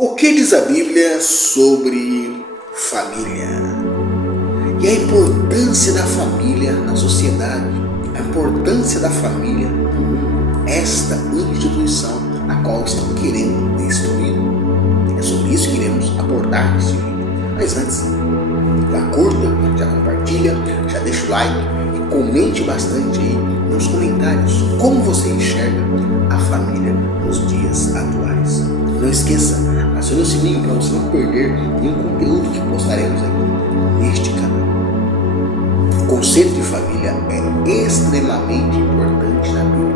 O que diz a Bíblia sobre família? E a importância da família na sociedade, a importância da família, esta instituição a qual estão querendo destruir. É sobre isso que iremos abordar neste vídeo. Mas antes, já curta, já compartilha, já deixa o like e comente bastante aí nos comentários como você enxerga a família nos dias atuais. Não esqueça, acione o sininho para você não perder nenhum conteúdo que postaremos aqui neste canal. O conceito de família é extremamente importante na Bíblia,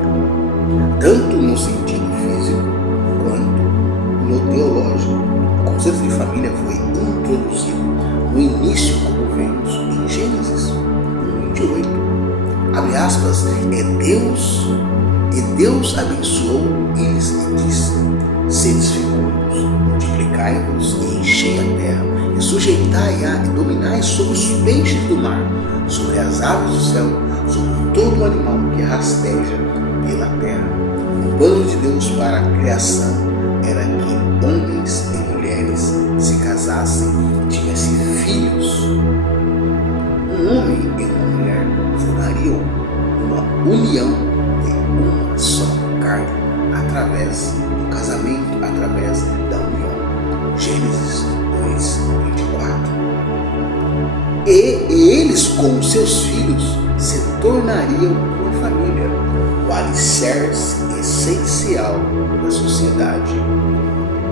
tanto no sentido físico quanto no teológico. O conceito de família foi introduzido no início, como vemos em Gênesis 1:28. Abre aspas, Deus abençoou eles e disse: sedes fecundos, multiplicai-vos e enchei a terra, e sujeitai-a e dominai sobre os peixes do mar, sobre as aves do céu, sobre todo o animal que rasteja pela terra. O plano de Deus para a criação era que homens e mulheres se casassem e tivessem filhos. Um homem e uma mulher formariam uma união de uma só carne, através do casamento, através da união. Gênesis 2:24. E eles com seus filhos se tornariam uma família, o alicerce essencial da sociedade.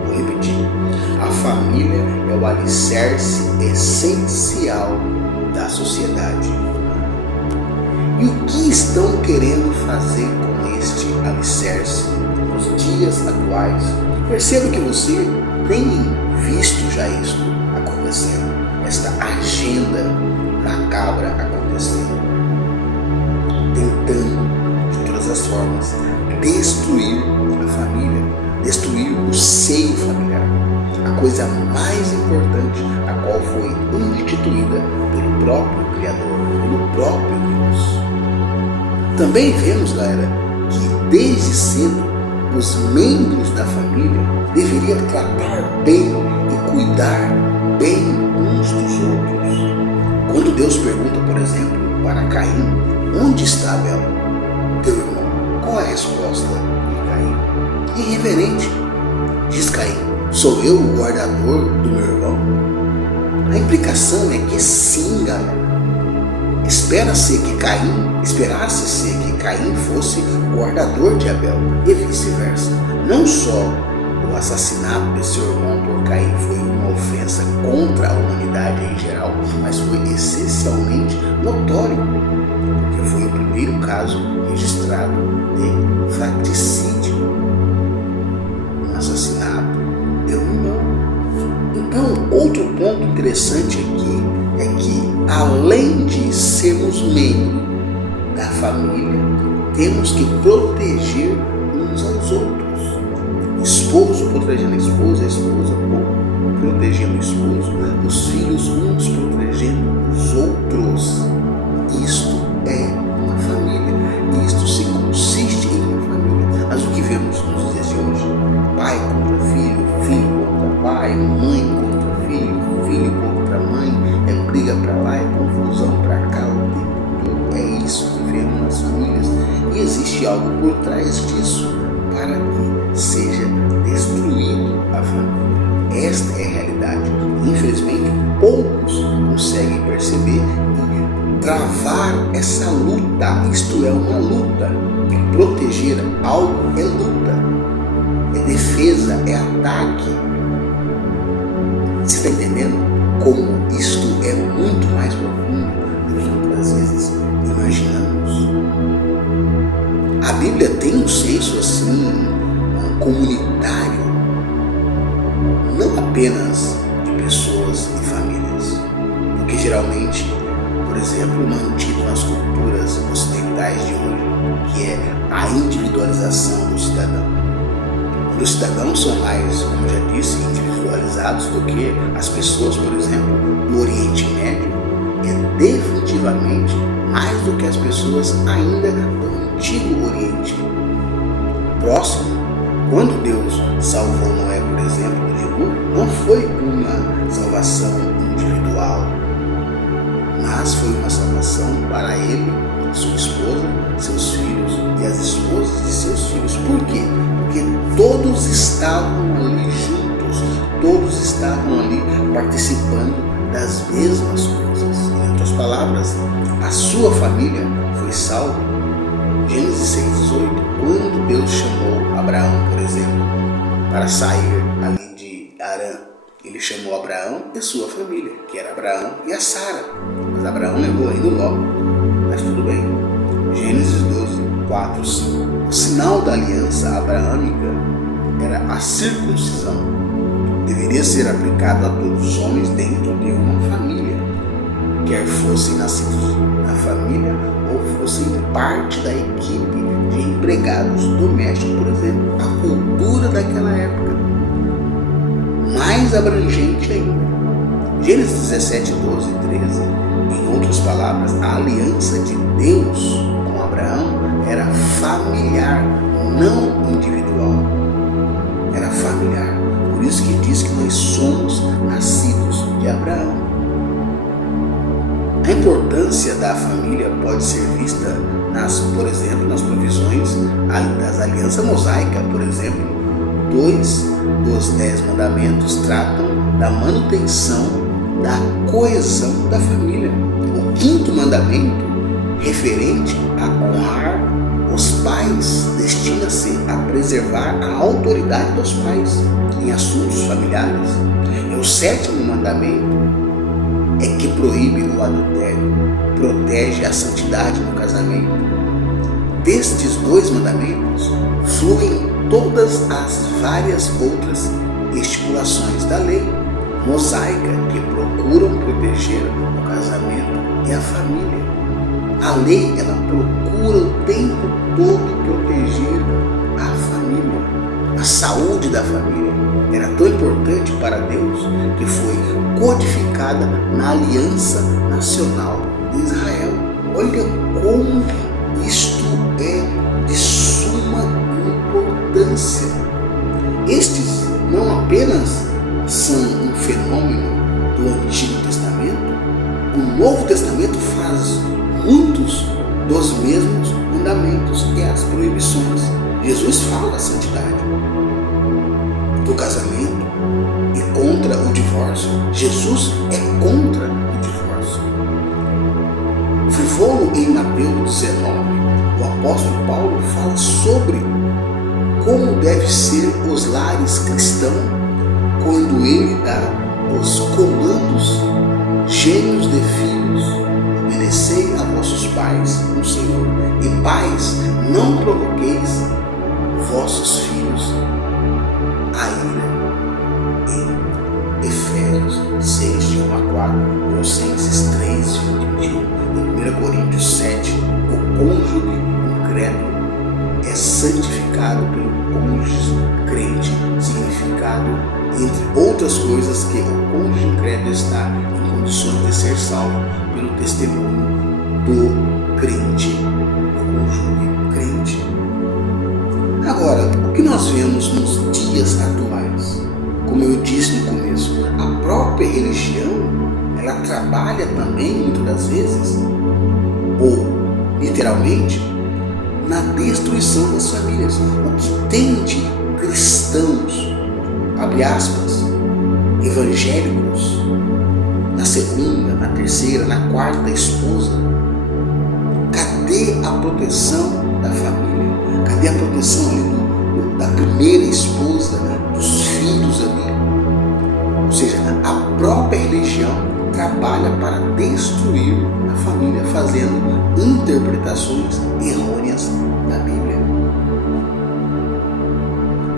Vou repetir, a família é o alicerce essencial da sociedade. E o que estão querendo fazer com este alicerce nos dias atuais? Percebo que você tem visto já isso acontecendo, esta agenda macabra acontecendo, tentando de todas as formas destruir a família, destruir o seio familiar, a coisa mais importante, a qual foi instituída pelo próprio Criador, pelo próprio Deus. Também vemos, galera, que desde cedo os membros da família deveriam tratar bem e cuidar bem uns dos outros. Quando Deus pergunta, por exemplo, para Caim: onde está Abel, teu irmão? Qual é a resposta de Caim? Irreverente. Diz Caim: sou eu o guardador do meu irmão? A implicação é que sim, galera. Esperasse ser que Caim fosse o guardador de Abel e vice-versa. Não só o assassinato desse irmão por Caim foi uma ofensa contra a humanidade em geral, mas foi essencialmente notório, porque foi o primeiro caso registrado de fratricídio, um assassinato de um irmão. Então, outro ponto interessante aqui é que, além de sermos membros da família, temos que proteger uns aos outros. O esposo protegendo a esposa protegendo o esposo, os filhos uns protegendo os outros. Isto é uma família. Isto se consiste em uma família. Mas o que vemos nos dias de hoje? Pai contra filho, filho contra pai, mãe contra filho, filho contra mãe, é briga pra lá, é confusão pra cá o tempo todo. É isso que vemos nas famílias. E existe algo por trás disso para que seja destruído a família. Esta é a realidade. Infelizmente, poucos conseguem perceber e travar essa luta. Isto é uma luta. Proteger algo é luta, é defesa, é ataque. Você está entendendo como isto é muito mais profundo do que muitas vezes imaginamos? A Bíblia tem um senso assim comunitário, não apenas de pessoas e famílias, porque geralmente, por exemplo, mantido nas culturas ocidentais de hoje, que é a individualização do cidadão. Onde os cidadãos são mais, como já disse, individualizados do que as pessoas, por exemplo, do Oriente Médio, é definitivamente mais do que as pessoas ainda do Antigo Oriente Próximo. Quando Deus salvou Noé, por exemplo, do dilúvio, foi uma salvação individual, mas foi uma salvação para ele, sua esposa, seus filhos e as esposas de seus filhos. Por quê? Porque todos estavam ali juntos, todos estavam ali participando das mesmas coisas. Em outras palavras, a sua família foi salva. Gênesis 6,18, quando Deus chamou Abraão, por exemplo, para sair ali de Harã, ele chamou Abraão e sua família, que era Abraão e a Sara. Mas Abraão levou ainda o Ló, mas tudo bem. Gênesis 12, 4, 5. O sinal da aliança abraâmica era a circuncisão. Deveria ser aplicado a todos os homens dentro de uma família, quer fossem nascidos na família ou fossem parte da equipe de empregados domésticos, por exemplo. A cultura daquela época, mais abrangente ainda. Gênesis 17, 12 e 13. Em outras palavras, a aliança de Deus com Abraão era familiar, não individual. Era familiar. Por isso que diz que nós somos nascidos de Abraão. A importância da família pode ser vista, por exemplo, nas provisões das alianças mosaicas. Por exemplo, 2 dos 10 mandamentos tratam da manutenção da coesão da família. O 5º mandamento, referente a honrar os pais, destina-se a preservar a autoridade dos pais em assuntos familiares. E o 7º mandamento é que proíbe o adultério, protege a santidade no casamento. Destes 2 mandamentos fluem todas as várias outras estipulações da lei mosaica que procuram proteger o casamento e a família. A lei, ela procura o tempo todo proteger a família. A saúde da família era tão importante para Deus que foi codificada na Aliança Nacional de Israel. Olha como isto é de suma importância. Estes não apenas são um fenômeno do Antigo Testamento, o Novo Testamento faz muitos dos mesmos mandamentos e as proibições. Jesus fala da santidade, do casamento e contra o divórcio. Jesus é contra o divórcio. Frivolo em Mateus 19, o apóstolo Paulo fala sobre como devem ser os lares cristãos quando ele dá os comandos cheios de filhos. Obedecei a vossos pais no Senhor, e pais, não provoqueis vossos filhos a ira. Em Efésios 6, de 1 a 4, Colossenses 3, 21, em 1 Coríntios 7, o cônjuge incrédulo é santificado pelo cônjuge crente, significado, entre outras coisas, que o cônjuge incrédulo está em condições de ser salvo pelo testemunho do crente, do cônjuge crente. Agora, o que nós vemos nos dias atuais? Como eu disse no começo, a própria religião, ela trabalha também, muitas das vezes, ou literalmente, na destruição das famílias. O que tem de cristãos, abre aspas, evangélicos, na segunda, na terceira, na quarta esposa? Cadê a proteção da família? Cadê a proteção ali da primeira esposa, dos filhos ali? Ou seja, a própria religião trabalha para destruir a família, fazendo interpretações errôneas da Bíblia.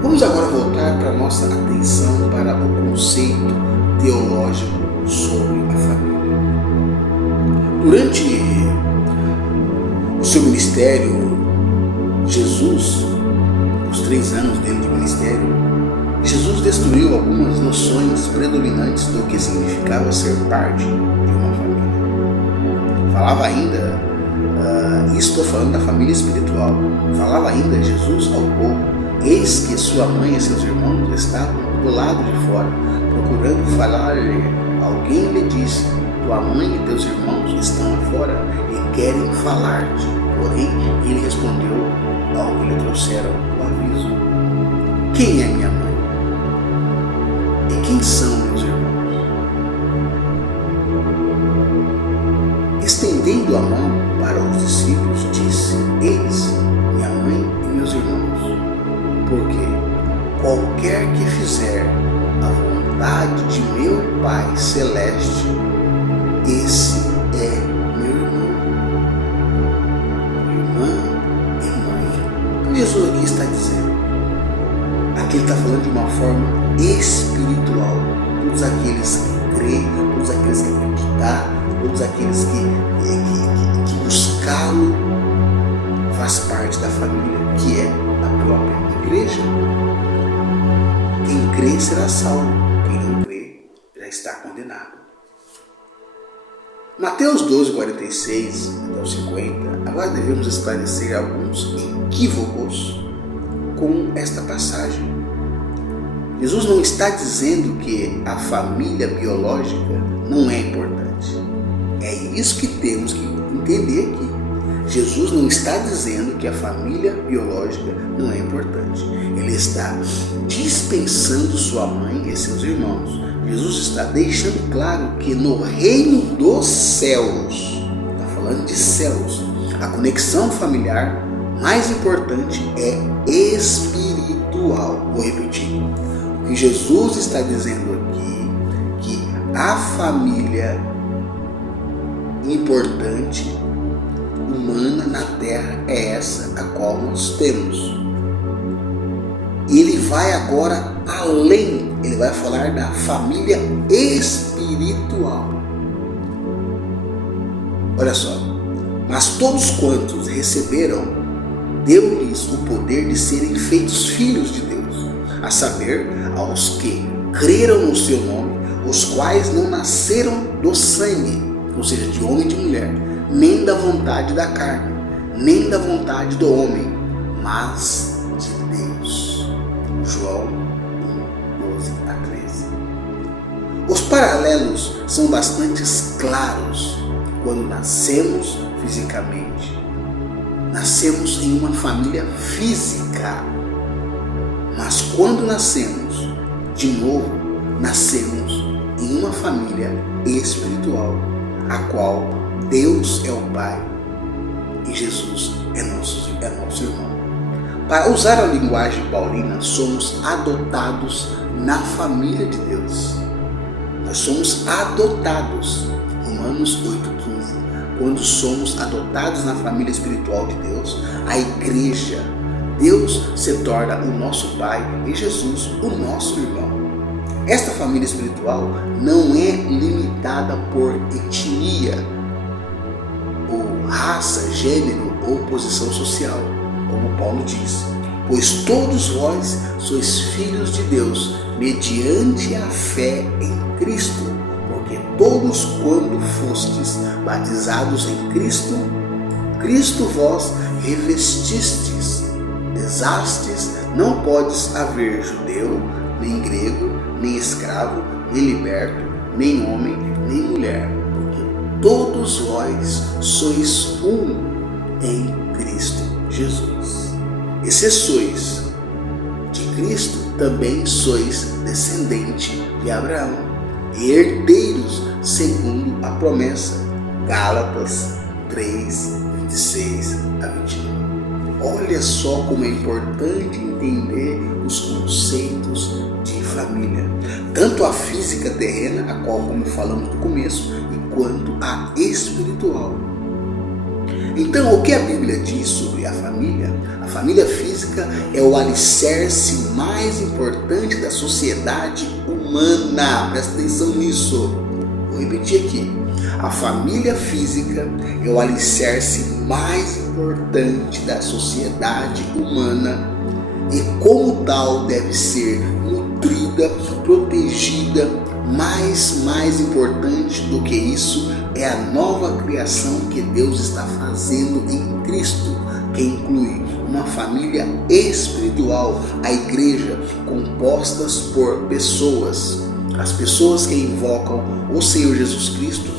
Vamos agora voltar para a nossa atenção para o conceito teológico sobre a família. Durante o seu ministério, Jesus, os 3 anos dele de ministério, Jesus destruiu algumas noções predominantes do que significava ser parte de uma família. Falava ainda, estou falando da família espiritual, falava ainda Jesus ao povo: eis que sua mãe e seus irmãos estavam do lado de fora, procurando falar-lhe, alguém lhe disse: tua mãe e teus irmãos estão lá fora e querem falar-te. Porém, ele respondeu ao que lhe trouxeram o aviso: quem é minha mãe? E quem são meus irmãos? Estendendo a mão para os discípulos, disse: eis minha mãe e meus irmãos, porque qualquer que fizer a vontade de meu Pai Celeste, esse é meu irmão, irmã e mãe. O Jesus aqui está dizendo, aqui ele está falando de uma forma espiritual. Todos aqueles que creem, todos aqueles que acreditar, todos aqueles que buscá-lo, faz parte da família, que é a própria igreja. Quem crê será salvo, quem não crê já está condenado. Mateus 12, 46 até 50, agora devemos esclarecer alguns equívocos com esta passagem. Jesus não está dizendo que a família biológica não é importante. É isso que temos que entender aqui. Jesus não está dizendo que a família biológica não é importante. Ele está dispensando sua mãe e seus irmãos. Jesus está deixando claro que no reino dos céus, está falando de céus, a conexão familiar mais importante é espiritual. Vou repetir. O que Jesus está dizendo aqui, que a família importante humana na terra é essa a qual nós temos. Ele vai agora além, ele vai falar da família espiritual. Olha só, mas todos quantos receberam, deu-lhes o poder de serem feitos filhos de Deus, a saber, aos que creram no seu nome, os quais não nasceram do sangue, ou seja, de homem e de mulher, nem da vontade da carne, nem da vontade do homem, mas de Deus. João 1, 12 a 13. Os paralelos são bastante claros quando nascemos fisicamente. Nascemos em uma família física, mas quando nascemos de novo, nascemos em uma família espiritual, a qual Deus é o Pai e Jesus é nosso irmão. Para usar a linguagem paulina, somos adotados na família de Deus. Nós somos adotados. Romanos 8,15. Quando somos adotados na família espiritual de Deus, a igreja, Deus se torna o nosso Pai e Jesus o nosso irmão. Esta família espiritual não é limitada por etnia, ou raça, gênero ou posição social, como Paulo diz. Pois todos vós sois filhos de Deus, mediante a fé em Cristo. Porque todos quando fostes batizados em Cristo, Cristo vós revestistes. Desastes, não podes haver judeu, nem grego, nem escravo, nem liberto, nem homem, nem mulher, porque todos vós sois um em Cristo Jesus. E se sois de Cristo, também sois descendente de Abraão, e herdeiros segundo a promessa. Gálatas 3, 26 a 29. Olha só como é importante entender os conceitos de família, tanto a física terrena, a qual, como falamos no começo, e quanto a espiritual. Então, o que a Bíblia diz sobre a família? A família física é o alicerce mais importante da sociedade humana. Presta atenção nisso. Vou repetir aqui. A família física é o alicerce mais importante da sociedade humana e, como tal, deve ser nutrida, protegida. Mais importante do que isso é a nova criação que Deus está fazendo em Cristo, que inclui uma família espiritual, a igreja, compostas por pessoas As pessoas que invocam o Senhor Jesus Cristo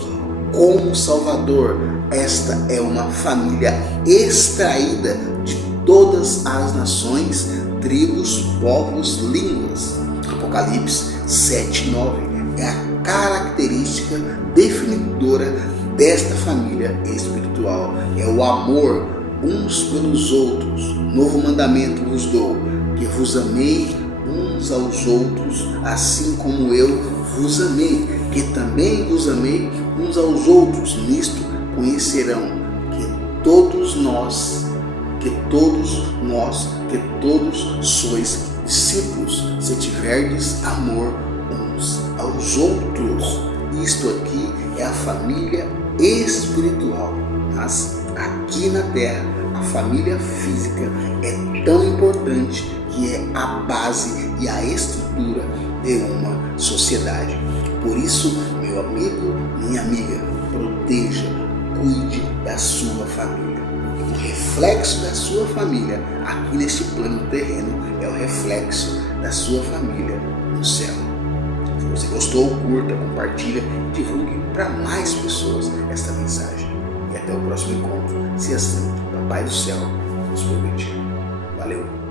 como Salvador, esta é uma família extraída de todas as nações, tribos, povos, línguas. Apocalipse 7:9 é a característica definidora desta família espiritual. É o amor uns pelos outros. Novo mandamento vos dou, que vos amei uns aos outros, assim como eu vos amei, que também vos amei uns aos outros. Nisto conhecerão que todos sois discípulos, se tiverdes amor uns aos outros. Isto aqui é a família espiritual, mas aqui na terra a família física é tão importante que é a base e a estrutura de uma sociedade. Por isso, meu amigo, minha amiga, proteja, cuide da sua família. O reflexo da sua família aqui neste plano terreno é o reflexo da sua família no céu. Se você gostou, curta, compartilha e divulgue para mais pessoas esta mensagem. E até o próximo encontro, se assim o Papai do Céu nos permitir. Valeu!